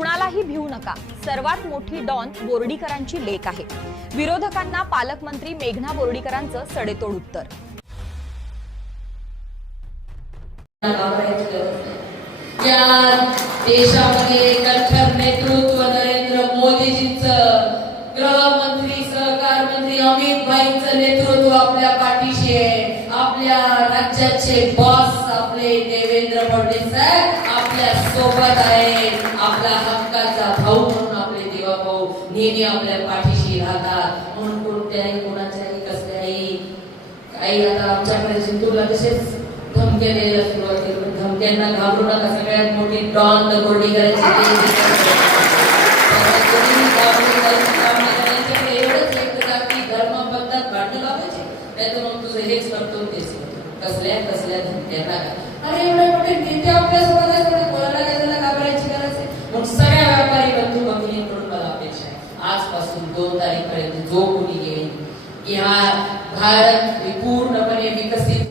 कुणालाही भिवू नका. सर्वात मोठी डॉन बोर्डीकरांची लेक आहे. विरोधकांना पालकमंत्री मेघना बोर्डीकरांचं सडेतोड उत्तर. या देशामध्ये कट्टर नेतृत्व नरेंद्र मोदीजींचं, गृहमंत्री सहकार मंत्री अमित भाईंचं नेतृत्व आपल्या पाठीशी आहे. आपल्या राज्याचे बॉस आपले देवेंद्र फडणवीस साहेब आपल्या सोबत आहेत. आपला हक्काचा भाऊ म्हणून आपले देवा भाऊ नेहमी आपल्या पाठीशी राहतात. म्हणून कोणत्याही कोणाच्याही कसल्याही काही आता आमच्याकडे जिंतूरला तसेच धमक्या द्यायला सुरुवात केली. धमक्यांना घाबरू नका. सगळ्यात मोठी डॉन बोर्डीकरांची एवढंच एक की धर्म पद्धत भांडण लावायचे नाही मग तुझं हेच करतो तेच करतो. कसल्या धमक्यांना अरे एवढे मोठे नेते आपल्या सोबत आहे, कोणाला काय त्याला घाबरायची गरज आहे. मग सगळ्या व्यापारी बंधू भगिनींकडून मला अपेक्षा आहे आजपासून 2 तारीखपर्यंत जो कोणी येईल की हा भारत पूर्णपणे विकसित